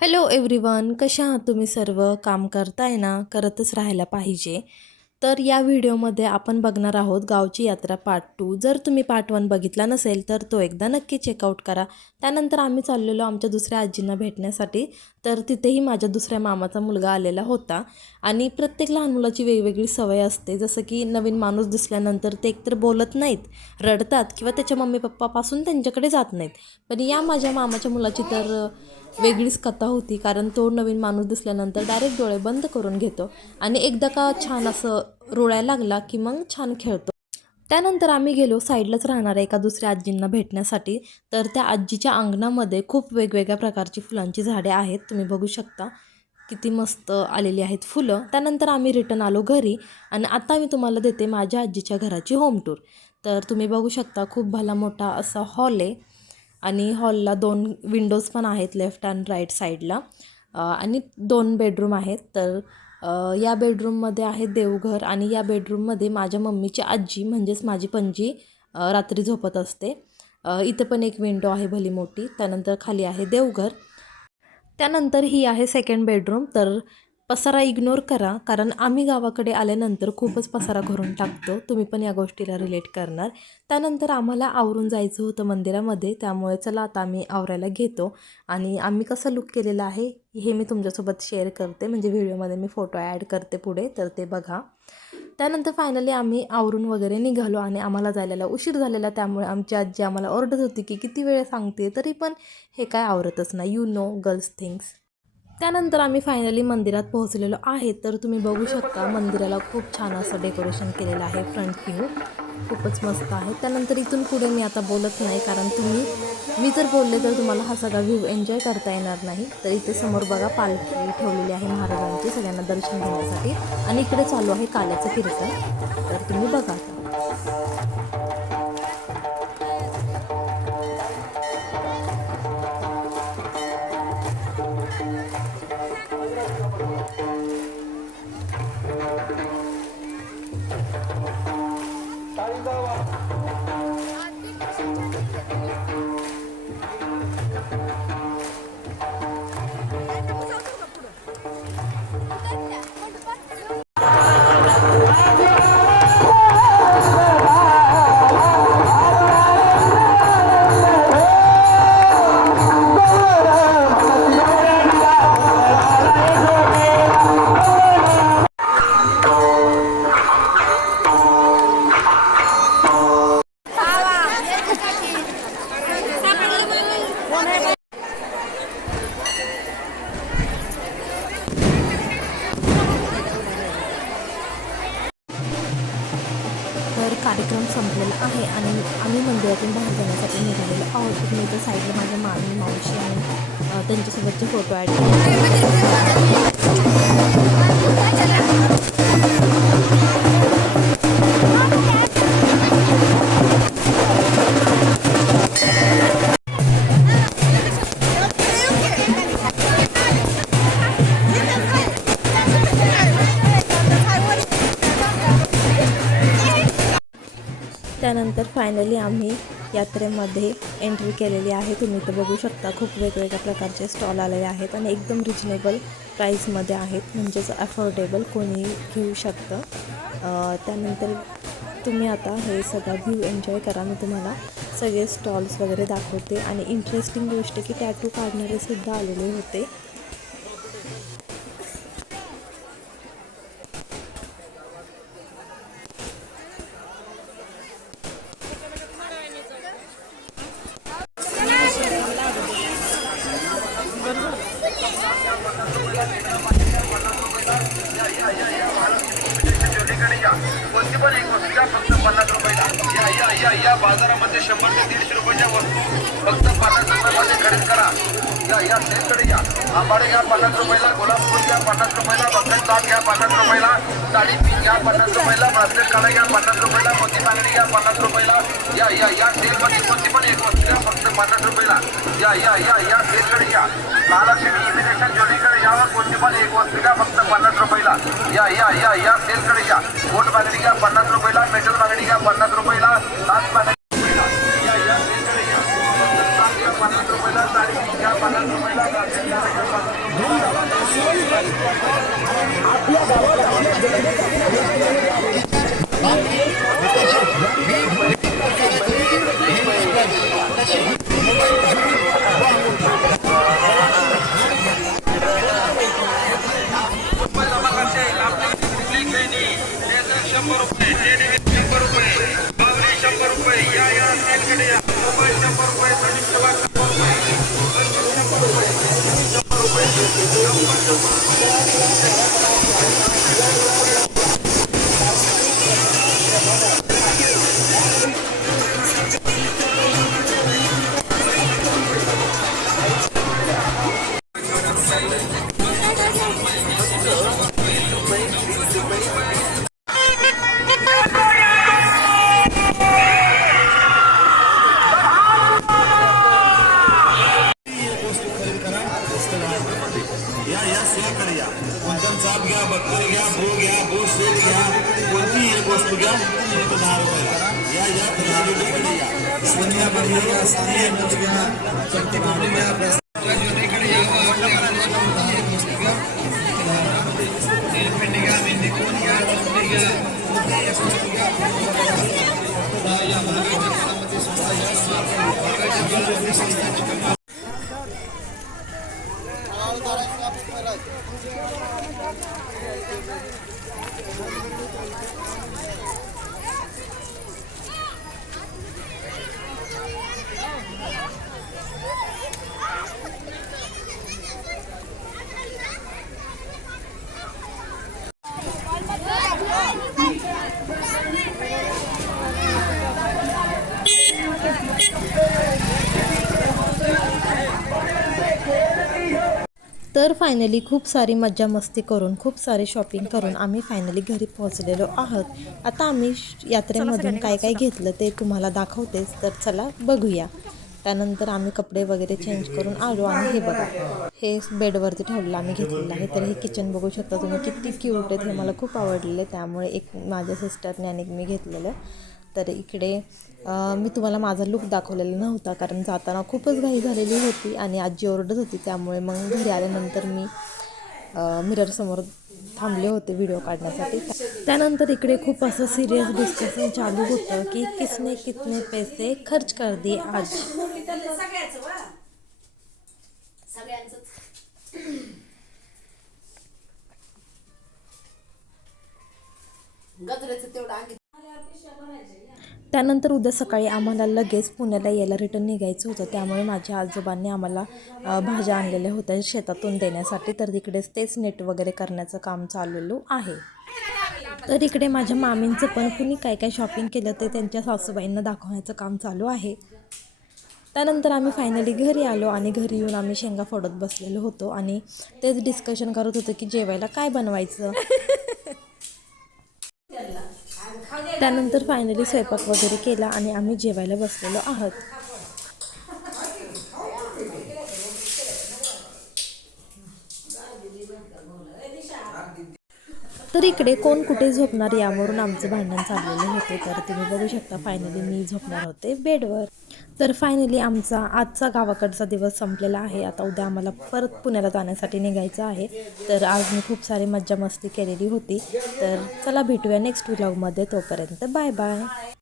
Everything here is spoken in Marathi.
हॅलो एव्हरीवन, कशा आहात तुम्ही सर्व? काम करताय ना? करतच राहायला पाहिजे. तर या व्हिडिओमध्ये आपण बघणार आहोत गावची यात्रा पार्ट 2. जर तुम्ही पार्ट 1 बघितला नसेल तर तो एकदा नक्की चेकआउट करा. त्यानंतर आम्ही चाललेलो आमच्या दुसऱ्या आजींना भेटण्यासाठी. तर तिथेही माझ्या दुसऱ्या मामाचा मुलगा आलेला होता. आणि प्रत्येक लहान मुलाची वेगवेगळी सवय असते. जसं की नवीन माणूस दिसल्यानंतर ते एकतर बोलत नाहीत, रडतात किंवा त्याच्या मम्मी पप्पापासून त्यांच्याकडे जात नाहीत. पण या माझ्या मामाच्या मुलाची तर वेगळीच कथा होती. कारण तो नवीन माणूस दिसल्यानंतर डायरेक्ट डोळे बंद करून घेतो आणि एकदा का छान असं रोळायला लागला की मग छान खेळतो. त्यानंतर आम्ही गेलो साईडलाच राहणाऱ्या एका दुसऱ्या आजींना भेटण्यासाठी. तर त्या आजीच्या अंगणामध्ये खूप वेगवेगळ्या प्रकारची फुलांची झाडे आहेत. तुम्ही बघू शकता किती मस्त आलेली आहेत फुलं. त्यानंतर आम्ही रिटर्न आलो घरी आणि आता मी तुम्हाला देते माझ्या आजीच्या घराची होम टूर. तर तुम्ही बघू शकता खूप भला मोठा असा हॉल आहे आणि हॉलला 2 विंडोज पण आहेत लेफ्ट अँड राईट साईडला. आणि 2 बेडरूम आहेत. तर या बेडरूममध्ये आहे देवघर आणि या बेडरूममध्ये माझ्या मम्मीची आजी म्हणजेच माझी पणजी रात्री झोपत असते. इथं पण एक विंडो आहे भली मोठी. त्यानंतर खाली आहे देवघर. त्यानंतर ही आहे सेकंड बेडरूम. तर पसारा इग्नोर करा, कारण आम्ही गावाकडे आल्यानंतर खूपच पसारा करून टाकतो. तुम्ही पण या गोष्टीला रिलेट करणार. त्यानंतर आम्हाला आवरून जायचं होतं मंदिरामध्ये, त्यामुळे चला आता आम्ही आवरायला घेतो. आणि आम्ही कसं लुक केलेलं आहे हे मी तुमच्यासोबत शेअर करते, म्हणजे व्हिडिओमध्ये मी फोटो ॲड करते पुढे, तर ते बघा. त्यानंतर फायनली आम्ही आवरून वगैरे निघालो आणि आम्हाला जायला उशीर झालेला. त्यामुळे आमची आजी आम्हाला ओरडत होती की किती वेळ सांगते, तरी पण हे काय आवरतच नाही, यू नो गर्ल्स थिंग्स. त्यानंतर आम्ही फायनली मंदिरात पोहोचलेलो आहे. तर तुम्ही बघू शकता मंदिराला खूप छान असं डेकोरेशन केलेलं आहे. फ्रंट व्ह्यू खूपच मस्त आहे. त्यानंतर इथून पुढे मी आता बोलत नाही, कारण मी जर बोलले तर तुम्हाला हा सगळा व्ह्यू एन्जॉय करता येणार नाही. तर इथे समोर बघा पालखी ठेवलेली आहे महाराजांची सगळ्यांना दर्शन घेण्यासाठी आणि इकडे चालू आहे काल्याचं कीर्तन. तर तुम्ही बघा. तर कार्यक्रम संपलेला आहे आणि आम्ही मंदिरातून बाहेर जाण्यासाठी निघालेलो आहोत. मी तर साईडला माझ्या मामी मावशी आणि त्यांच्यासोबतचे फोटो ॲड त्यानंतर फायनली आम्ही यात्रेमध्ये एंट्री केलेली आहे. तुम्ही तर बघू शकता खूप वेगवेगळ्या प्रकारचे स्टॉल आलेले आहेत आणि एकदम रिजनेबल प्राईसमध्ये आहेत, म्हणजेच अफोर्डेबल कोणी घेऊ शकतं. त्यानंतर तुम्ही आता हे सगळा व्ह्यू एन्जॉय करा. मी तुम्हाला सगळे स्टॉल्स वगैरे दाखवते आणि इंटरेस्टिंग गोष्ट की टॅटू काढणारे सुद्धा आलेले होते. कोणती पण एक वस्तू घ्या फक्त 50 रुपयाला. या बाजारामध्ये 100 ते 150 रुपयाच्या वस्तू फक्त 50 रुपयामध्ये खरेदी करा. या सेलकडे या. आंबाडे घ्या 50 रुपयाला, गुलाब फूल घ्या 50 रुपयाला, बकेट ताक घ्या 50 रुपयाला, साडी पीक घ्या 50 रुपयाला, ब्रासलेट काढा घ्या 50 रुपयाला, मोती बांगडी घ्या 50 रुपयाला. या सेलमध्ये कोणती पण एक वस्तू घ्या फक्त 50 रुपयाला. या सेलकडे या. महालक्ष्मी इमिटेशन ज्वेलरीकडे यावं. कोणती पण एक वस्तू घ्या फक्त 50 रुपयाला. या सेलकडे या. गोट बांगडी घ्या 50 रुपयाला, मेटल बांगडी घ्या 50 रुपयाला, हात बांगडी या सेलकडे या. 50 रुपयाला, साडी घ्या 50 रुपयाला, आपल्या गावात आपल्या या सेवाकडे या. कोणतं चाप घ्या, बक्करी घ्या, भू घ्या, भू सेट घ्या, कोणतीही एक वस्तू घ्या, फक्त 10 रुपये. या 10 रुपये या. सोनियाकडे या, सानिया घ्या, शक्तीकडे घ्या, तर फायनली खूप सारी मज्जा मस्ती करून खूप सारे शॉपिंग करून आम्ही फायनली घरी पोहोचलेलो आहोत. आता आम्ही यात्रेमधून काय काय घेतलं ते तुम्हाला दाखवतेच, तर चला बघूया. त्यानंतर आम्ही कपडे वगैरे चेंज करून आलो आणि हे बघा, हे बेडवरती ठेवलेलं आम्ही घेतलेलं आहे. तर हे किचन बघू शकता तुम्ही, किती क्यूट आहे. हे मला खूप आवडलेलं आहे, त्यामुळे एक माझ्या सिस्टरने आणि मी घेतलेलं. तर इकडे मी तुम्हाला माझा लुक दाखवलेला नव्हता, कारण जाताना खूपच घाई झालेली होती आणि आजी ओरडत होती. त्यामुळे मग घरी आल्यानंतर मी मिररसमोर थांबले होते व्हिडिओ काढण्यासाठी. त्यानंतर इकडे खूप असं सिरियस डिस्कशन चालू होतं की किसने कितने पैसे खर्च कर दिए आज. त्यानंतर उद्या सकाळी आम्हाला लगेच पुण्याला यायला रिटर्न निघायचं होतं. त्यामुळे माझ्या आजोबांनी आम्हाला भाज्या आणलेल्या होत्या शेतातून देण्यासाठी. तर तिकडेच तेच नेट वगैरे करण्याचं काम चाललेलं आहे. तर इकडे माझ्या मामींचं पण कुणी काय काय शॉपिंग केलं ते त्यांच्या सासूबाईंना दाखवण्याचं काम चालू आहे. त्यानंतर आम्ही फायनली घरी आलो आणि घरी येऊन आम्ही शेंगा फोडत बसलेलो होतो आणि तेच डिस्कशन करत होतो की जेवायला काय बनवायचं. त्यानंतर फायनली स्वयंपाक वगैरे केला आणि आम्ही जेवायला बसलेलो आहोत. तर इकडे कोण कुठे झोपणार यावरून आमचं भांडण चाललेलं होते. तर तुम्ही बघू शकता फायनली मी झोपणार होते बेडवर. तर फायनली आमचा आजचा गावाकडचा दिवस संपलेला आहे. आता उद्या आम्हाला परत पुण्याला जाण्यासाठी निघायचं आहे. तर आज मी खूप सारी मज्जा मस्ती केलेली होती. तर चला भेटूया नेक्स्ट व्लॉगमध्ये. तोपर्यंत बाय बाय.